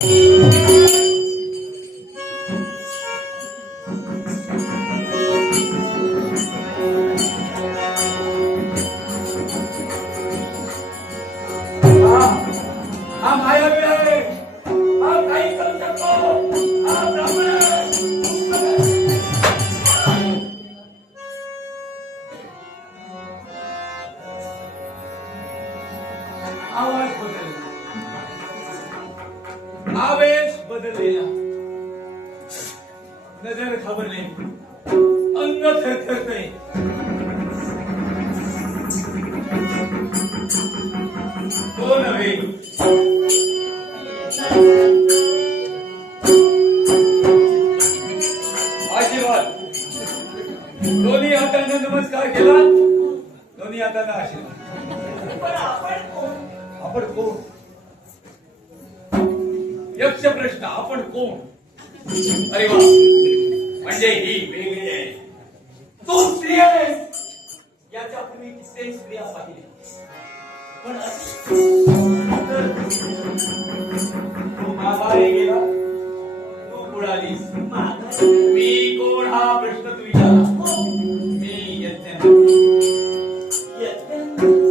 आवाज बदलला, आवेश बदललेला, नजर घाबरले, अंग थरथरते. तो नव्हे आशीर्वाद. दोन्ही हातांना नमस्कार केला, दोन्ही हातांना आशीर्वाद. आपण कोण? यक्ष प्रश्न, आपण कोण? अरे वा, म्हणजे ही वेगळी आहे. तू स्त्री आहेस. याच्यापूर्वी कित्येक स्त्रिया पाहिल्या, पण तू माघारी गेला, तू बुडालीस. मी कोण हा प्रश्न तू विचारला. मी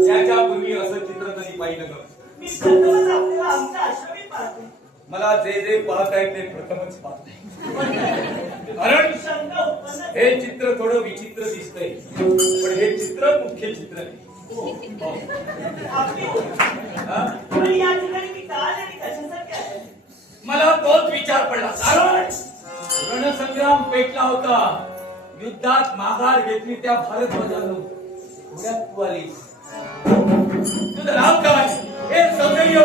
याच्यापूर्वी असं चित्र कधी पाहिलं का? मी प्रथमच आपल्याला आमच्या आश्रमीत पाहते. मला जे पाहत आहेत ते प्रथमच पाहत. कारण शंका उत्पन्न हे चित्र थोडं विचित्र दिसतंय, पण हे चित्र मुख्य चित्र आहे. आपली पण या ठिकाणी मी काय आणि कशासाठी आहे? मला तोच विचार पडला. कारण रणसंग्राम पेटला होता, युद्धात माघार घेतली त्या भारतध्वजानं. पुण्यात तू आलीस. तुझं नाव काय? हे सौंदर्य,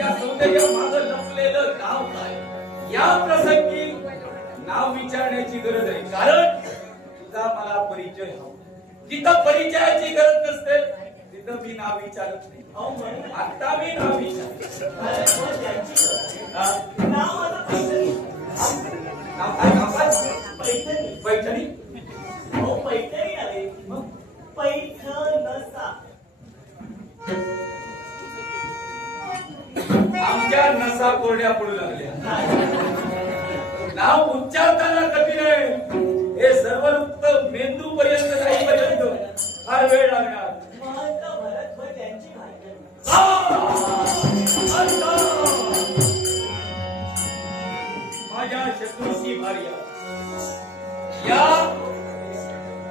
या सौंदर्य मागं लपलेलं नाव काय? या प्रसंगी नाव विचारण्याची गरज आहे. कारण तुझा मला परिचय हवा. जिथं परिचयाची गरज नसते तिथं मी नाव विचारत नाही. आता मी नाव विचार. नाव माझं पैठणी. नाव काय? नाव काय? पैठणी. पैठणी. हो, पैठणी आले. पैठणसा. आमच्या नसा कोरड्या पडू लागल्या. नाव उच्चारताना कठीण आहे. हे सर्वयुक्त मेंदू पर्यंत जाईपर्यंत फार वेळ लागणार. महंत भरतध्वज यांची भाग्य. माझ्या शत्रूची भार्या.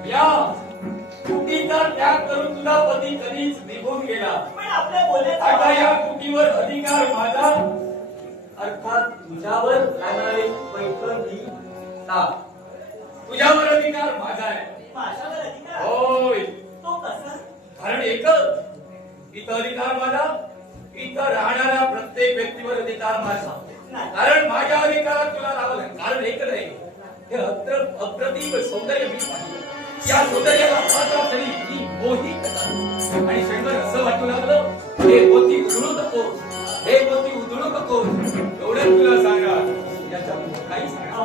या कुटीचा त्याग करून तुझा पती कधीच निघून गेला. पण आपल्या बोलण्याचा आता या कुटीवर अधिकार माझा, अर्थात तुझ्यावर राहणारे पैठणी नाव. तुझ्यावर अधिकार माझा आहे. माझ्यावर अधिकार आहे. होय. तो कसा? कारण एकच, इथं अधिकार माझा, इथं राहणाऱ्या प्रत्येक व्यक्तीवर अधिकार माझा. कारण माझ्या अधिकारात तुला राहावं लागेल. कारण एकच आहे, हे अप्रतिम सौंदर्य मी पाहिलं. या सौंदर्याला पाहता तरी मी मोहित झालो. आणि क्षणभर असं वाटू लागलं, हे मोती उधळू नको, हे मोती उधळू नको. एवढं तुला सांगा, याच्या काही सांगा.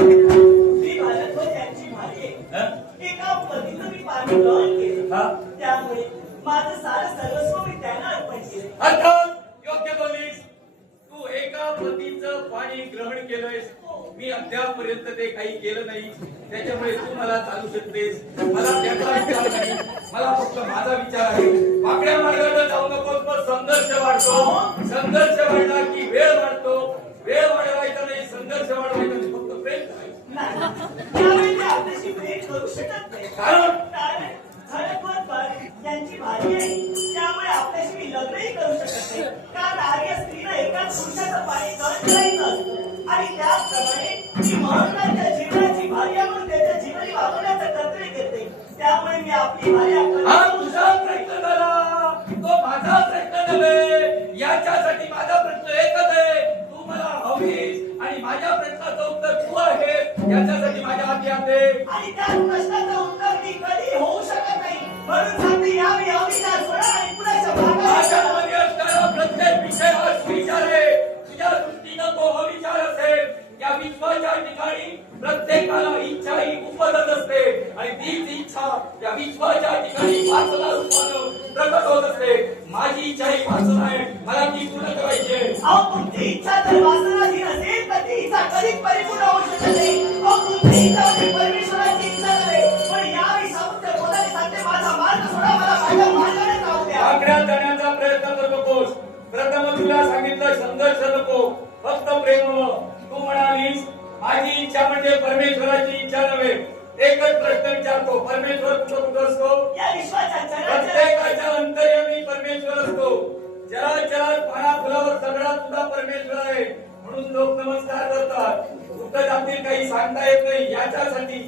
मी भरतध्वज यांची भार्य. एका पतीचं मी पाणी ग्रहण केलं. त्यामुळे माझं सारं सर्वस्व मी त्यांना अर्पण केले. अर्थात योग्य बोलीस. तू एका पतीचं पाणी ग्रहण केलंयस. मी अद्यापर्यंत ते काही केलं नाही. त्याच्यामुळे तू मला चालू शकतेस. मला त्याचा विचार नाही, मला फक्त माझा विचार आहे. वाकड्या मार्गाने जाऊ नकोस. मग संघर्ष वाढतो. संघर्ष वाढला की वेळ वाढतो. वेळ वाढवायचा नाही, संघर्ष वाढवायचा नाही, फक्त प्रेम करायचं. त्यामुळे ते आपल्याशी प्रेम करू शकत नाही. कारण भरतध्वज यांची भार्य आहे. त्यामुळे आपल्याशी मी लग्नही करू शकत नाही. कारण आर्य स्त्रीनं एकाच पुरुषाचं पाणी ग्रहण करायचं असतं. आणि त्याप्रमाणे मी महत्वाच्या जीवनाची भार्या म्हणून त्याच्या जीवनी वागवण्याचं कर्तव्य करते. त्यामुळे मी आपली भार्या हा तुझा प्रयत्न झाला, तो माझा प्रयत्न नव्हे. याच्यासाठी माझा प्रश्न एकच आहे, तू मला हवीस आणि माझ्या प्रश्नाचं उत्तर तू आहे. याच्यासाठी माझ्या हाती आहे. आणि त्या प्रश्नाचं उत्तर मी कधी होऊ शकत नाही. म्हणून सांगते, या मी अविचार सोडा आणि पुढच्या माझ्यामध्ये असणारा प्रत्येक विषय हा विचार आहे. तुझ्या दृष्टीनं तो अविचार असेल. या विश्वाच्या ठिकाणी प्रत्येकाला इच्छा ही उपजत असते आणि तीच इच्छा या विश्वाच्या ठिकाणी वासना रूपानं प्रकट होत असते. माझी इच्छा ही वासना आहे, मला ती पूर्ण करायची आहे. तुमची इच्छा तर वासना कधीच परिपूर्ण होऊ शकत नाही. अहो, तुमची इच्छा म्हणजे परमेश्वराची इच्छा नव्हे. पण यावेळी सामुद्र बोलायला सांगते, माझा मार्ग सोडा, मला माझ्या मार्गाने जाऊ द्या. आग्र्यात जाण्याचा प्रयत्न करू नकोस. प्रथम तुला सांगितलं संघर्ष नको, फक्त प्रेम हवं. तू म्हणालीस माझी इच्छा म्हणजे परमेश्वराची इच्छा नव्हे. एकच प्रश्न विचारतो, परमेश्वर कुठं असतो? या विश्वाच्या चराचर प्रत्येकाच्या अंतर्यामी परमेश्वर असतो. चराचर पाना फुलावर सगळा सुद्धा परमेश्वर आहे. म्हणून लोक नमस्कार करतात. कुठं जातील काही सांगता येत नाही. याच्यासाठी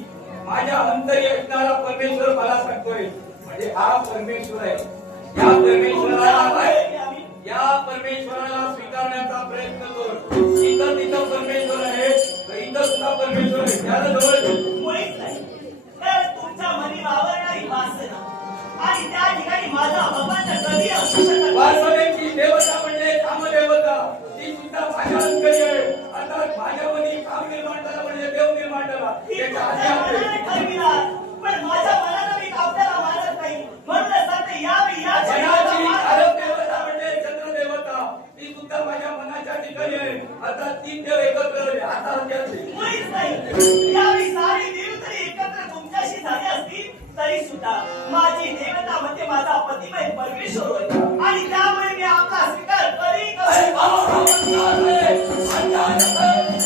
माझ्या अंतरी असणारा परमेश्वर मला सांगतोय, म्हणजे हा परमेश्वर आहे. या परमेश्वराला स्वीकारण्याचा प्रयत्न कर. इथं तिथं परमेश्वर आहे, इथं सुद्धा परमेश्वर आहे. त्याला जवळ ठेव. मुळीच नाही. तर तुमच्या मनी वावरणारी वासना आणि त्या ठिकाणी माझा भगवान कधी असू शकत नाही. वासनेची देवता म्हणजे कामदेवता, ती सुद्धा माझ्या अंतरी आहे. अर्थात माझ्यामध्ये काम निर्माण झाला म्हणजे देव निर्माण झाला. ही त्याच्या तुमच्या आधी मनाने ठरविणार, पण माझ्या मनानं मी आपल्याला मानत नाही. म्हणून सांगते, यावेळी या मनाची जगाचा आरब मार्ग देवता म्हणजे चंद्रदेवता, ती सुद्धा माझ्या मनाच्या ठिकाणी आहे. आता तीन देव एकत्र आले. आता त्याचे मुळीच नाही. यावेळी सारी देव तरी एकत्र तुमच्याशी झाले असतील तरी सुद्धा माझी देवता म्हणजे माझा पतिमय परमेश्वर होय. आणि त्यामुळे मी आपला स्वीकार कधी अरे करू. बाबा, यावेळी धर्मकर्मी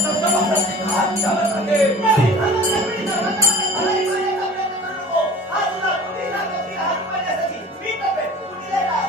हा तुला कुठेला कधी हात पाडण्यासाठी मी कपेल. कुठेला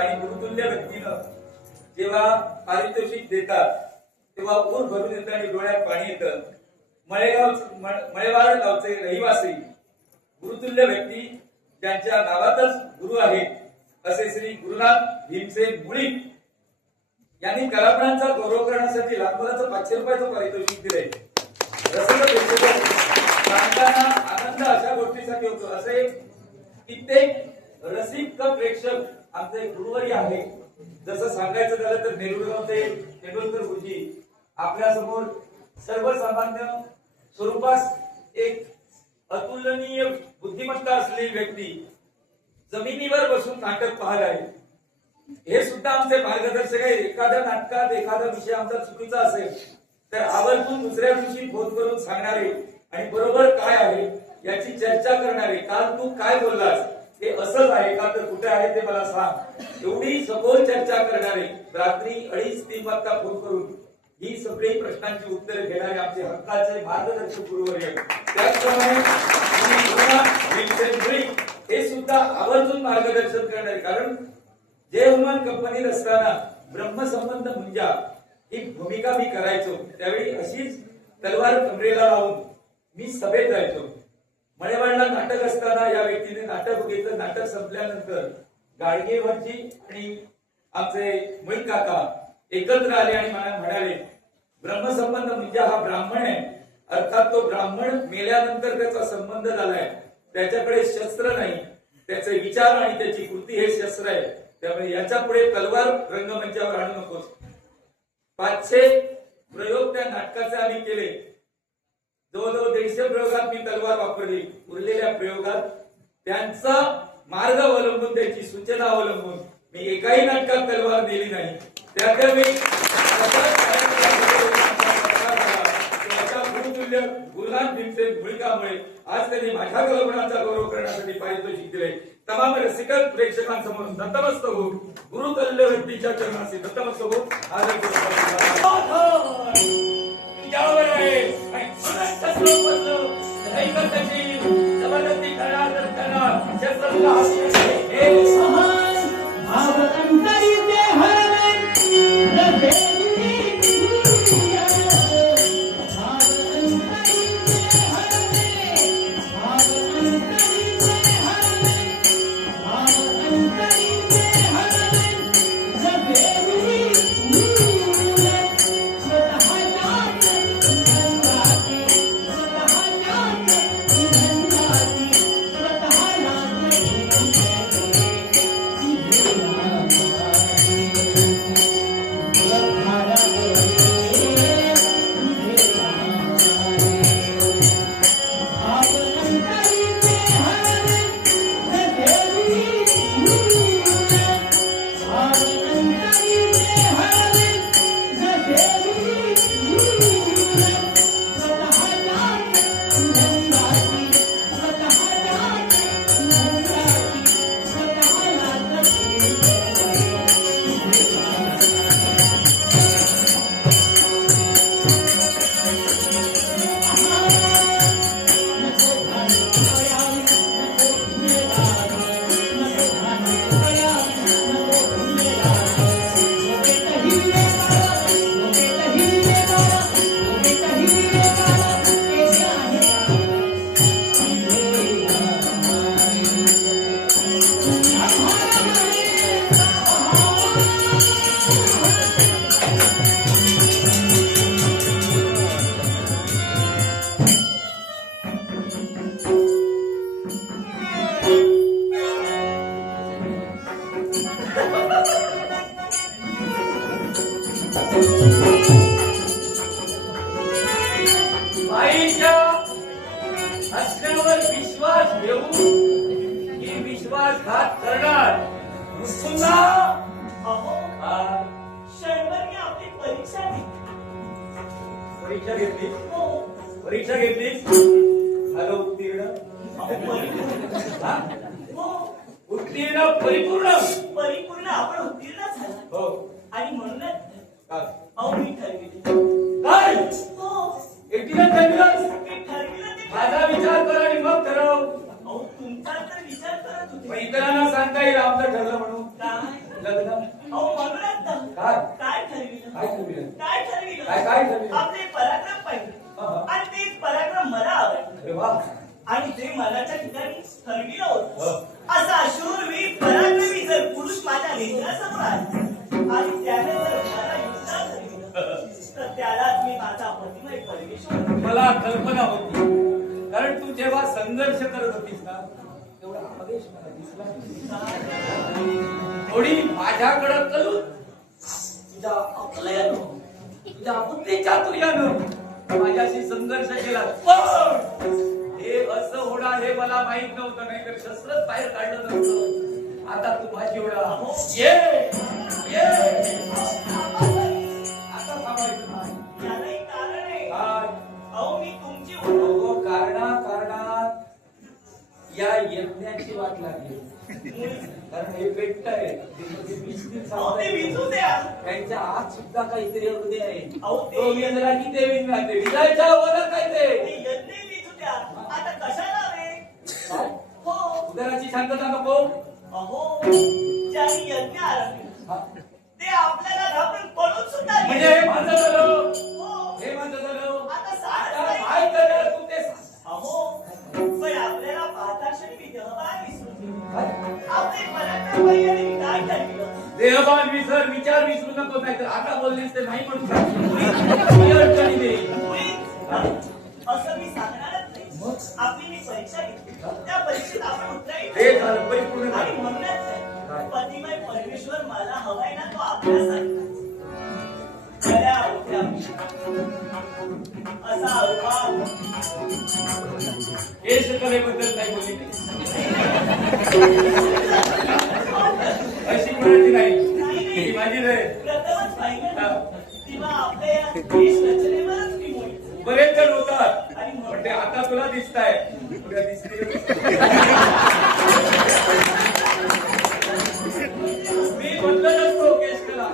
आणि गुरुतुल्य व्यक्तीनं जेव्हा पारितोषिक देतात तेव्हा ऊर भरून येतं आणि डोळ्यात पाणी येतं. मळेवाड गावचे रहिवासी गुरुतुल्य व्यक्ती ज्यांच्या नावातच गुरु आहे असे श्री गुरुनाथ भीमसेन मुळीक यांनी कलाकारांचा गौरव करण्यासाठी लाखोराचं 500 रुपयाचं पारितोषिक दिलंय. रसिक प्रेक्षक सांगताना आनंद अशा गोष्टीसाठी होतो. असे कित्येक रसिक प्रेक्षक आमचे गुरुवारी आहे. जसं सांगायचं झालं तर नेरुळगावचे तेंडुलकर गुरुजी आपल्या समोर सर्वसामान्य स्वरूपात एक अतुलनीय बुद्धिमत्ता असलेली व्यक्ती जमिनीवर बसून नाटक पाहत आहे. हे सुद्धा आमचे मार्गदर्शक आहे. एखाद्या नाटकात एखादा विषय आमचा चुकीचा असेल तर आवर्जून दुसऱ्या दिवशी फोन करून सांगणारे आणि बरोबर काय आहे याची चर्चा करणारे. काल तू काय बोललास ते असंच आहे का, तर कुठे आहे ते मला सांग, एवढी सखोल चर्चा करणारे. रात्री 2:30-3 वाजता फोन करून ही सगळी प्रश्नांची उत्तरे घेणारे आमचे हक्काचे मार्गदर्शक गुरुवर्य. त्याचप्रमाणे हे सुद्धा आवर्जून मार्गदर्शन करणारे. कारण जय हनुमान कंपनीत असताना ब्रह्मसंबंध मुंजा ही भूमिका मी करायचो. त्यावेळी अशीच तलवार कमरेला लावून मी सभेत जायचो. मळेवाडला नाटक असताना या व्यक्तीने नाटक बघितलं. नाटक संपल्यानंतर गाडगेवरची आणि आमचे मुळीक काका एकत्र आले आणि मला म्हणाले ब्रह्मसंबंध म्हणजे हा ब्राह्मण आहे. अर्थात तो ब्राह्मण मेल्यानंतर त्याचा संबंध झालाय. त्याच्याकडे शस्त्र नाही, त्याचे विचार आणि त्याची कृती हे शस्त्र आहे. त्यामुळे याच्या पुढे तलवार रंगमंचावर आणू नकोस. 500 प्रयोग त्या नाटकाचे आम्ही केले. जवळजवळ 150 प्रयोगात मी तलवार वापरली. उरलेल्या प्रयोगात त्यांचा मार्ग अवलंबून त्याची सूचना अवलंबून मी एकाही नाटकात तलवार दिली नाही. त्यावेळी बहुमूल्य गुरुनाथ भीमसेन भुळकामुळे आज त्यांनी माझ्या कलागुणांचा गौरव करण्यासाठी पारितोषिक दिले. तमाम रसिकन प्रेक्षकांसमोर नतमस्तक होऊन गुरुतुल्य व्यक्तीच्या चरणाशी नतमस्तक होऊन आदर करतो. यावर आहे आणि गुणांचा श्लोक बसलो दैवताची जबरदस्ती करणार तर करणार शस्त्राला हाती घेतले. हे महान भाव अंतरी ते हरवे रहे बाईच्या हसण्यावर विश्वास ठेवून ही विश्वासघात करणार पुन्हा अहो आ, शर्वरी आपली परीक्षा घेतली. परीक्षा घेतली हो परीक्षा घेतलीस झालं उत्तीर्ण हा? हो उत्तीर्ण परिपूर्ण परिपूर्ण आपण उत्तीर्ण झाला हो आणि म्हणूनच का? अहो मी ठरविले. काय हो एकटीला ठरविलंस? मी ठरविलं ते माझा विचार कर आणि मग ठरव. अहो तुमचा तर विचार करत मग होते. इतरांना सांगता येईल आमचं ठरलं म्हणून काय लग्न अहो म्हणूनच तर. काय काय ठरविलं काय ठरविलं काय ठरविलं काय ठरविलं? आपले पराक्रम पाहिजे हा. आणि तेच पराक्रम मला आवडलं अरे वा आणि ते मनाच्या ठिकाणी ठरविलं होतं. हा. असा शूरवीर पराक्रमी जर पुरुष माझ्या नेत्रासमोर आला आणि त्याने जर मला युद्धात हरविलं तर त्यालाच मी माझा पतिमय परमेश्वर मला कल्पना होती कारण तू जेव्हा संघर्ष करत होतीस ना तेवढा आवेश मला दिसला थोडी माझ्याकडे कलून तुझ्या अकलेनं तुझ्या बुद्धीच्या तुझ्यानं माझ्याशी संघर्ष केला पण हे असं होणार हे मला माहित नव्हतं नाही तर शस्त्रच बाहेर काढलं नव्हतं. आता तू माझी एवढा ये ये आता थांबायचं नाही. यालाही कारण आहे. काय? अहो मी तुमची अहो, कारणात या यज्ञाची वाट लागली कारण हे पेटत आहे अहो ते विजू द्या. त्यांच्या आत सुद्धा काहीतरी हृदय आहे अहो तो ते विजला की ते विजलाते विजायच्या वर काय ते ते यज्ञ विजू द्या. आता कशाला रे काय? हो उदराची शांतता नको अहो ज्यांनी यज्ञ आरंभला हा. ते आपल्याला घाबरून पळून सुद्धा म्हणजे गेले. हे माझं झालं हो हे माझं झालं आता साहस आता नाही. काय करणार तू ते सांग. अहो पण आपल्याला पाहता क्षणी मी देहभान विसरून काय? आपले पराक्रम आणि काय ठरविलं देहभान विसर विचार विसरू नको नाही तर आता बोललीस ते नाही म्हणून सांगितलं. अडचणी देईल. मुळीच असं मी सांगणारच नाही. मग? आपली मी परीक्षा घेतली त्या परीक्षेत आपण उत्तरही हे दिलं. झालं परिपूर्ण आणि झालं. म्हणूनच काय? पतिमय परमेश्वर मला हवाय ना तो आपल्यासाठी खऱ्या होत्या असा अल्पाप केश कलेबद्दल काही बोलली नाही अशी कोणाची नाही ती माझी रे प्रथमच पाहिलं ना, तेव्हा आपल्या या देश रचनेवरच मी मोहित. बरेच जण होतात पण ते आता तुला दिसताय उद्या दिसतील मी म्हणलं नसतो केस करा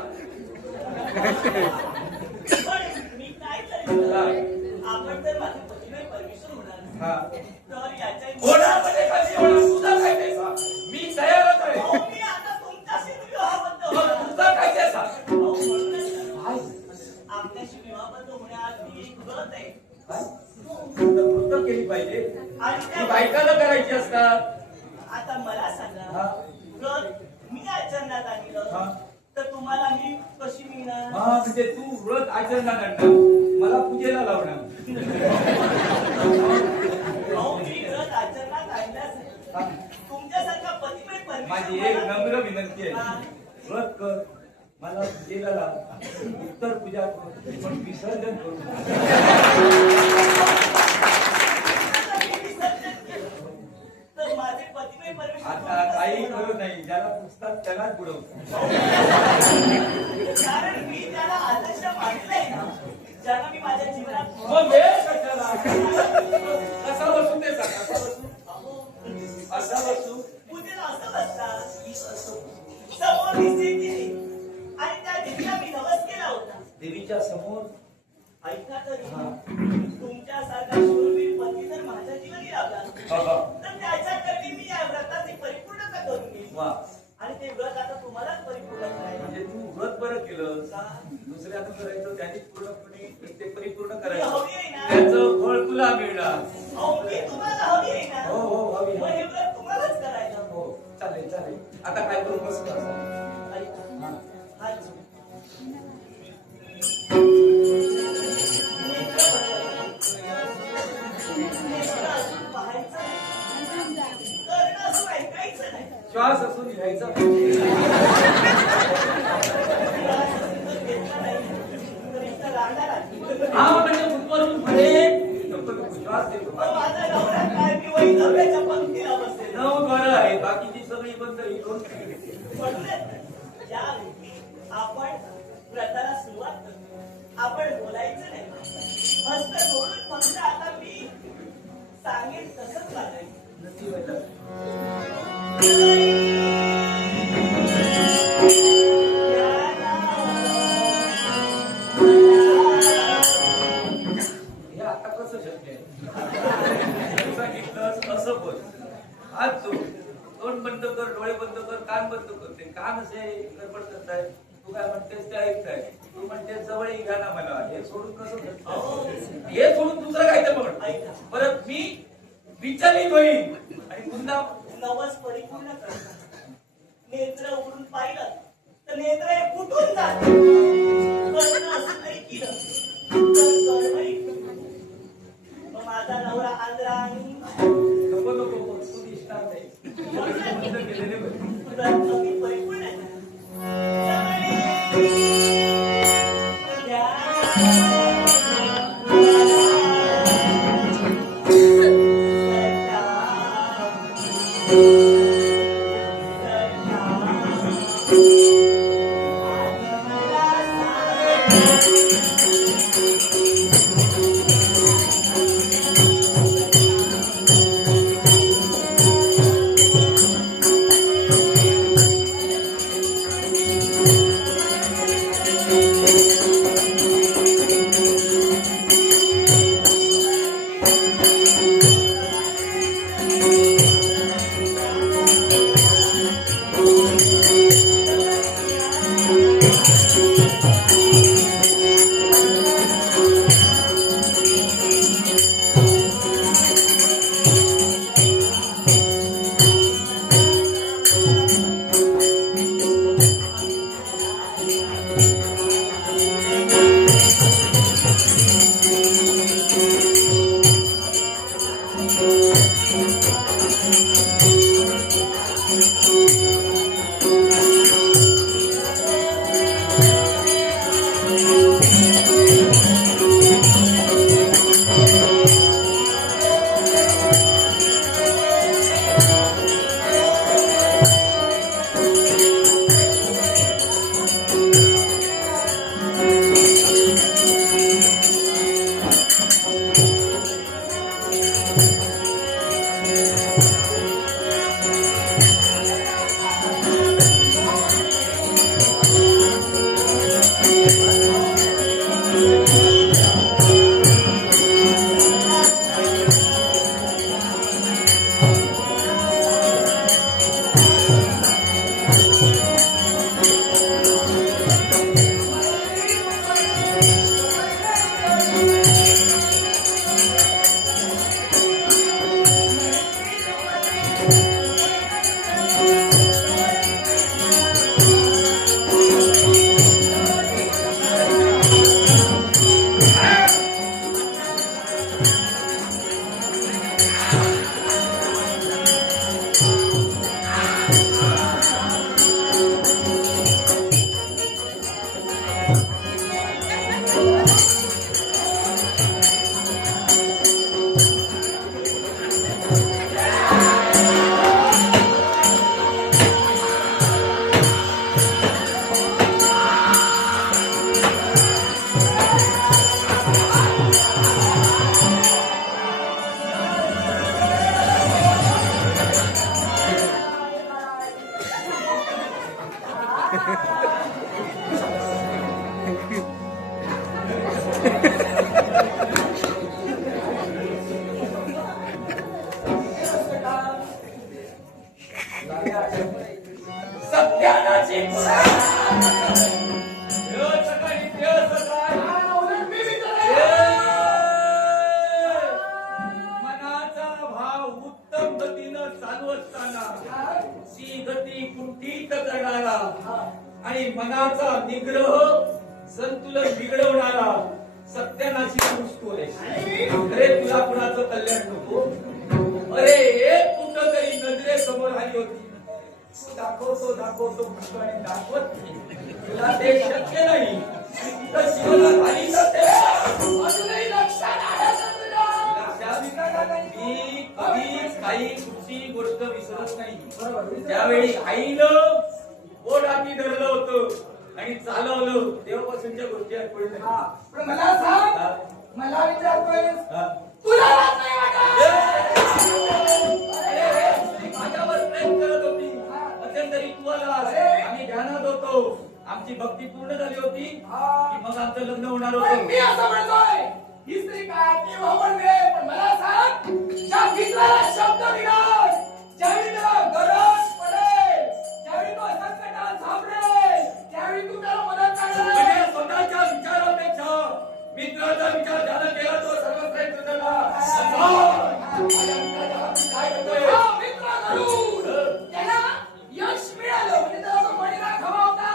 पण मी काय करेन आपण जर माझ्या पतीने परमिशन होणार हा तर याच्या होणार म्हणजे कधी होणार तुझा काय पैसा मी तयारच आहे अहो, मी आता तुमच्याशी विवाहबद्ध मग होणार. तुझा काय पैसा अहो, म्हणूनच तर आपल्याशी विवाहबद्ध होण्याआधी एक व्रत आहे वृत्त केली पाहिजे आणि ती त्या बायकाला करायची असतात आता मला हा. सांगा व्रत मी आचरणात हा. आणलं तर तुम्हाला मी कशी मिळणार हा म्हणजे तू व्रत आचरणात आणणार मला पूजेला लावणार अहो, मी व्रत आचरणात आणल्यास हा. तुमच्यासारखा पतिमेय माझी एक नम्र विनंती आहे व्रत कर मला पूजेला लाव उत्तर पूजा कर पण विसर्जन करू तर माझे पतिमेय आता काही करू नाही ज्याला पुस्तक त्यालाच बुडवतो कारण मी त्याला आदर्श मानलंय ना ज्यांना मी माझ्या जीवनात मग वेळ कशाला कसा बसू ते सांग कसा बसू असा बसू पूजेला असं बसतात समोर दिसते ती आणि त्या देवीला मी नवस केला होता देवीच्या समोर ऐका तरी हा. तुमच्यासारखा शूरवीर पती जर माझ्या जीवनी लावला हा, हा. तर त्याच्याकडे मी या व्रताची परिपूर्णता करून घेईन वा आणि ते व्रत आता तुम्हालाच परिपूर्ण करायला म्हणजे तू व्रत बरं केलं का? दुसऱ्यानं करायचं त्यांनी पूर्णपणे ते परिपूर्ण ती करायचं हवी आहे ना त्याचं फळ तुला मिळणार अहो, मी तुम्हाला हवी आहे ना हो हो हवी मग हे व्रत तुम्हालाच करायला हो चालेल चालेल आता काय करू बस ऐका हा. हात जोड. नेत्र असून पाहायचं नाही. करणं असून ऐकायचं नाही. श्वास असून घ्यायचा श्वास असून जर घेतला नाही, तर इथं रांडा लागली. हा म्हणजे उत्वरून फळे नको नको श्वास घेतो मग माझा नवरा काय मी वैधव्याच्या पंक्तीला बसेल. 9 द्वार आहे बाकीची सगळी बंद ही दोन म्हणूनच या आपण व्रताला सुरुवात करतो. आपण बोलायचं नाही. मस्त जोडून फक्त आता मी सांगेन तसंच वागायचं. नक्की वाटलं. हे आता कसं शक्य आहे सांगितलं असं बोल हात जोड तोंड बंद कर डोळे बंद कर कान बंद कर ते कान असे गडबड करताय तू काय म्हणतेस ते ऐकताय तू म्हणतेस जवळ घ्या ना मला हे सोडून कसं करताय? हे सोडून दुसरं काय तर बघ ऐका. परत मी विचलित होईल आणि पुन्हा नवस परिपूर्ण करतात. नेत्र उघडून पाहिलं तर नेत्र हे फुटून जात. कर्ण असं नाही केलं तर कर्णही फुटून. मग माझा नवरा आंध्रा आणि नको नको बोल, तू दिसणार नाही बंद केलेले बघ. व्रत अगदी परिपूर्ण आहे. सकाळी सकाळी मनाचा भाव उत्तम गतीनं चालू असताना ती गती कुंठित करणारा आणि मनाचा निग्रह संतुलन बिघडवणारा सत्यानाशी पुरुष आहे. अरे तुला कुणाचं कल्याण नको. अरे एक कुठं तरी नजरेसमोर आली होती. तू दाखवतो आणि दाखवत नाही. तुला ते शक्य नाही. तुझं जीवनात आली तर ते अजूनही लक्षात आहे का तुला? मी कधीच काही कुठची गोष्ट विसरत नाही. त्यावेळी आईनं बोट हाती धरलं होतं आणि चालवलं तेव्हापासूनच्या गोष्टी आठवण नाही. पण मला सांग, मला विचारतोय तुला लाज नाही वाटत? माझ्यावर प्रेम करत होती. मध्यंतरी तू आलास. आम्ही ध्यानात होतो. आमची भक्ती पूर्ण झाली होती की मग आमचं लग्न होणार पण होतं. मी असं म्हणतोय ही स्त्री काय ती वापर मिळेल. पण मला सांग, त्या मित्राला शब्द दिलास, ज्यावेळी त्याला गरज पडेल, ज्यावेळी तो संकटात सापडेल, त्यावेळी तू त्याला मदत करणार. म्हणजे स्वतःच्या विचारापेक्षा मित्राचा विचार ज्याला केला तो सर्वश्रेष्ठ ठरला. काय करतोय? हा मित्र धरून त्याला यश मिळालं, म्हणजे त्याला तो मणिरा हवा होता,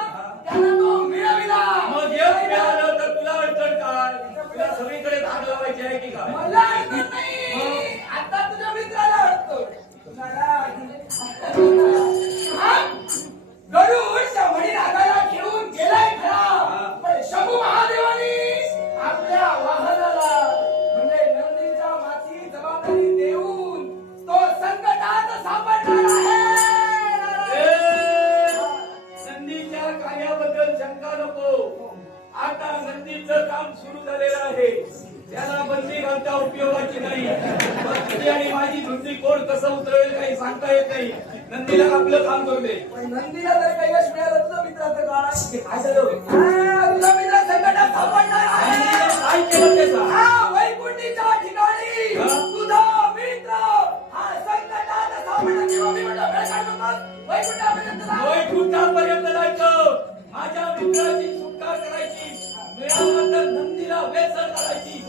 त्याला तो मिळविला. मग यश मिळालं तर तुला अडचण काय? तुला सगळीकडे धाग लावायची आहे की काय? मला अडचण नाही. आता तुझ्या मित्राला अडतोय. गरुडच्या मणिनागाला घेऊन गेलाय खरा, पण शंभू महादेवानी आपल्या वाहनाला म्हणजे नंदीच्या माथी जबाबदारी देऊन तो संकटात सापडणार आहे. नंदीच्या कार्याबद्दल शंका नको. आता नंदीचं काम सुरू झालेलं आहे. त्याला बंदी घालता उपयोगाची नाही. तुझी आणि माझी धुंदी कोण कसं उतरवेल काही सांगता येत नाही. नंदीला आपलं काम करू दे. पण नंदीला जर काही यश मिळालं तुझं मित्राचं काळ काय झालं? तुझा मित्र संकटात सापडणार आहे. काय केलं त्याचा? हा वैकुंठीच्या ठिकाणी तुझा मित्र हा संकटात सापडला. तेव्हा मी म्हटलं वेळ काढतो वैकुंठापर्यंत जा. वैकुंठापर्यंत जायचं. माझ्या मित्राची सुटका करायची. मिळालं तर नंदीला व्यसन करायची.